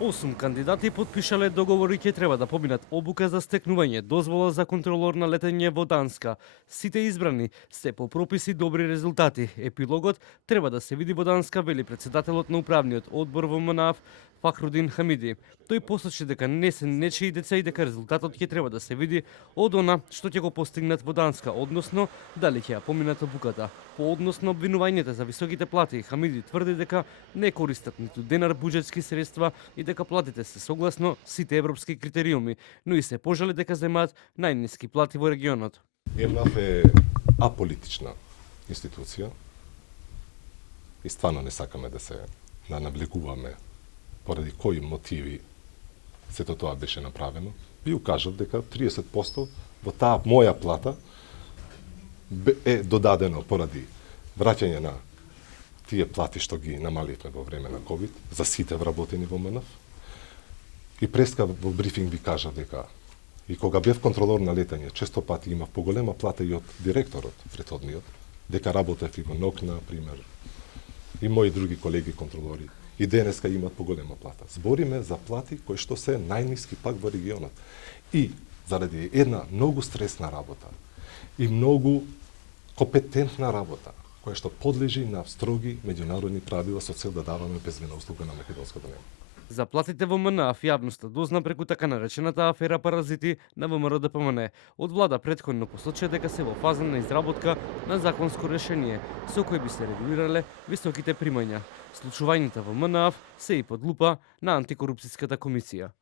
8 кандидати потпишале договори ќе треба да поминат обука за стекнување дозвола за контролор на летење во Данска. Сите избрани се по прописи добри резултати. Епилогот треба да се види во Данска, вели председателот на управниот одбор во МНАФ Фахрудин Хамиди. Тој посочи дека не се нечии деца и дека резултатот ќе треба да се види од она што ќе го постигнат во Данска, односно дали ќе ја поминат обуката. По однос на обвинувањата за високите плати, Хамиди тврди дека не користат ниту денар буџетски средства и дека платите се согласно сите европски критериуми, но и се пожали дека земаат најниски плати во регионот. МНАФ е аполитична институција и стварно не сакаме да се навлегуваме поради кои мотиви сето тоа беше направено. Ви укажав дека 30% во таа моја плата е додадено поради враќање на тие плати што ги намаливме во време на ковид за сите вработени во МНАФ. И преска во брифинг ви кажав дека и кога бев контролор на летање, често пати имав поголема плата и од директорот претходниот, дека работев и во НОК, на пример, и мои други колеги контролори. И денеска имат поголема плата. Збориме за плати кои што се најниски пак во регионот. И заради една многу стресна работа и многу компетентна работа, која што подлежи на строги меѓународни правила со цел да даваме безбедна услуга на македонското небо. За платите во МНАФ јавноста дозна преку така наречената афера паразити на ВМРО ДПМН. Од влада претходно посочи дека се во фаза на изработка на законско решение со кој би се регулирале високите примања. Случувањата во МНАФ се и под лупа на антикорупцијската комисија.